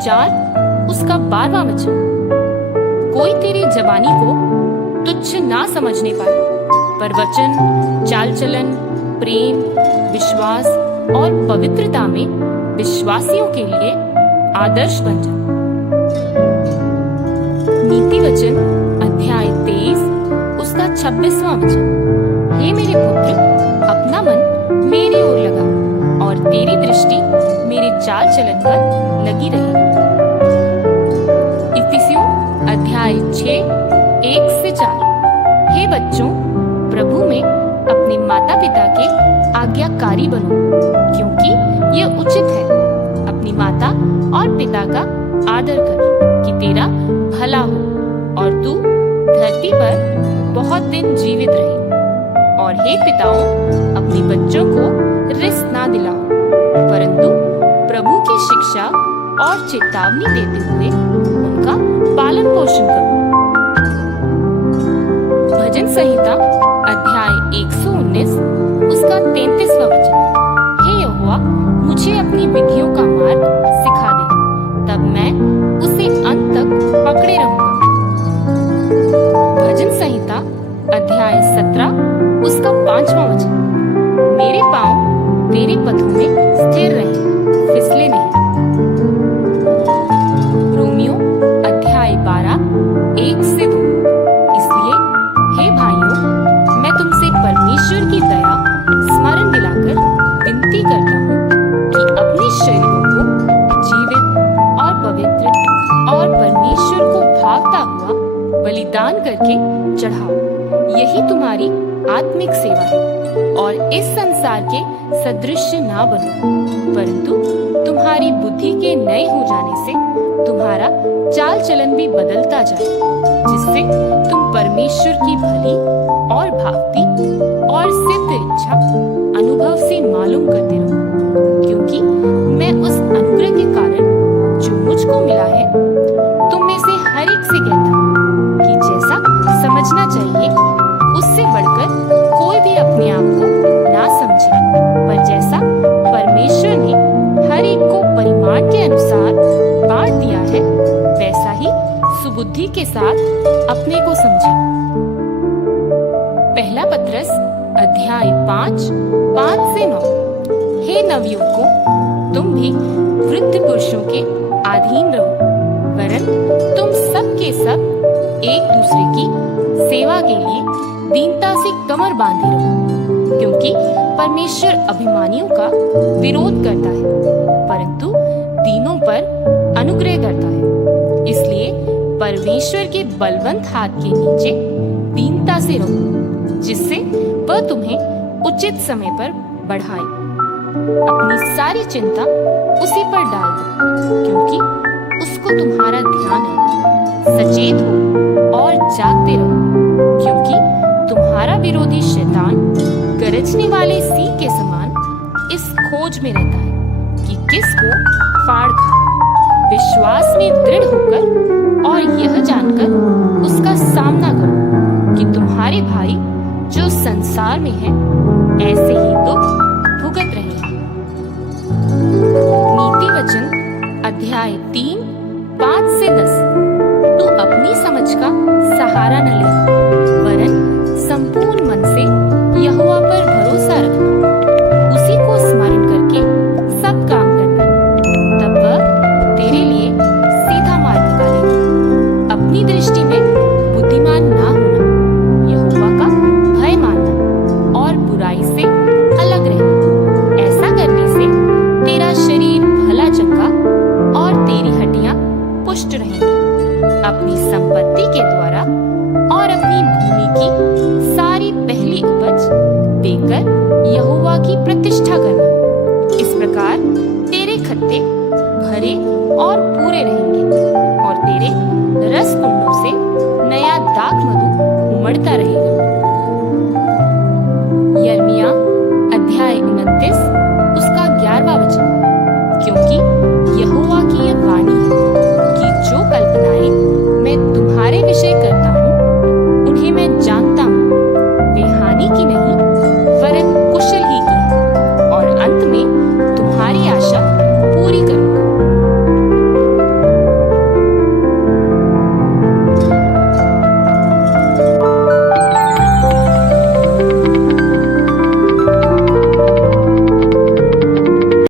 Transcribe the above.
4 उसका 12वां वचन। कोई तेरी जबानी को तुच्छ ना समझने पाए, पर वचन, चाल चलन, प्रेम, विश्वास और पवित्रता में विश्वासियों के लिए आदर्श बन जा। नीति वचन अध्याय 23 उसका 26वां वचन। हे मेरे पुत्र, अपना मन मेरी ओर लगा और तेरी दृष्टि मेरे चाल चलन पर लगी रही। इफिसियों अध्याय 6 1-4। हे बच्चों, प्रभु में अपने माता पिता के आज्ञाकारी बनो, क्योंकि यह उचित है। अपनी माता और पिता का आदर कर कि तेरा भला हो और तू धरती पर बहुत दिन जीवित रहे। और हे पिताओं, अपने बच्चों को रिस ना दिलाओ, परंतु प्रभु की शिक्षा और चेतावनी देते हुए उनका पालन पोषण करो। भजन संहिता अध्याय 119 उसका 33वां वचन। हे यहोवा, मुझे अपनी विधियों का मार्ग सिखा दे, तब मैं उसे अंत तक पकड़े रहूंगा। भजन संहिता अध्याय 17 उसका 5वां वचन। मेरे पांव तेरे पथों में स्थिर रहे, फिसले नहीं। रोमियो अध्याय 12 1-2। इसलिए हे भाइयों, मैं तुमसे परमेश्वर की दया स्मरण दिलाकर विनती करता हूँ कि अपने शरीरों को जीवित और पवित्र और परमेश्वर को भावता हुआ बलिदान करके चढ़ाओ। यही तुम्हारी आत्मिक सेवा है। और इस संसार के सदृश ना बनो, परंतु तुम्हारी बुद्धि के नए हो जाने से तुम्हारा चाल चलन भी बदलता जाए, जिससे तुम परमेश्वर की भली और भावती और सिद्ध इच्छा अनुभव से मालूम करते रहो। क्योंकि मैं उस अनुग्रह के कारण जो मुझको मिला है, तुम में से हर एक से कहता हूँ कि जैसा समझना चाहिए उससे बढ़कर कोई भी अपने आप को ना समझे, पर जैसा परमेश्वर ने हर एक को परिमाण के अनुसार बांट दिया है, वैसा ही सुबुद्धि के साथ अपने को समझे। पहला पत्रस अध्याय 5:5-9। हे नवयुवकों, तुम भी वृद्ध पुरुषों के अधीन रहो, वरन तुम सब के सब एक दूसरे की सेवा के लिए दीनता से कमर बांधे रहो, क्योंकि परमेश्वर अभिमानियों का विरोध करता है, परंतु दीनों पर अनुग्रह करता है। इसलिए परमेश्वर के बलवंत हाथ के नीचे दीनता से रहो, जिससे वह तुम्हें उचित समय पर बढ़ाए। अपनी सारी चिंता उसी पर डाल दो, क्योंकि उसको तुम्हारा ध्यान है। सचेत हो और जागते रहो, क्योंकि तुम्हारा विरोधी शैतान गरजने वाले सिंह के समान इस खोज में रहता है कि किसको फाड़ खाए। विश्वास में दृढ़ होकर और यह जानकर उसका सामना करो कि तुम्हारे भाई जो संसार में हैं, ऐसे ही दुख भुगत रहे हैं। नीति वचन अध्याय 3:5-10। तू अपनी समझ का सहारा न ले, वरन संपूर्ण मन से यहोवा पर भरोसा रखना। उसी को स्मरण करके सब काम करना, तब वह तेरे लिए सीधा मार्ग निकालेगा। अपनी दृष्टि में बुद्धिमान ना होना, यहोवा का भय मानना और बुराई से अलग रहना। ऐसा करने से तेरा शरीर भला चंगा और तेरी हड्डियां पुष्ट रहेंगी। अपनी संपत्ति के द्वारा और अपनी भूमि की सारी पहली उपज देकर यहोवा की प्रतिष्ठा करना। इस प्रकार तेरे खत्ते भरे और पूरे रहेंगे और तेरे रस कुंडों से नया दाख मधु उमड़ता रहेगा।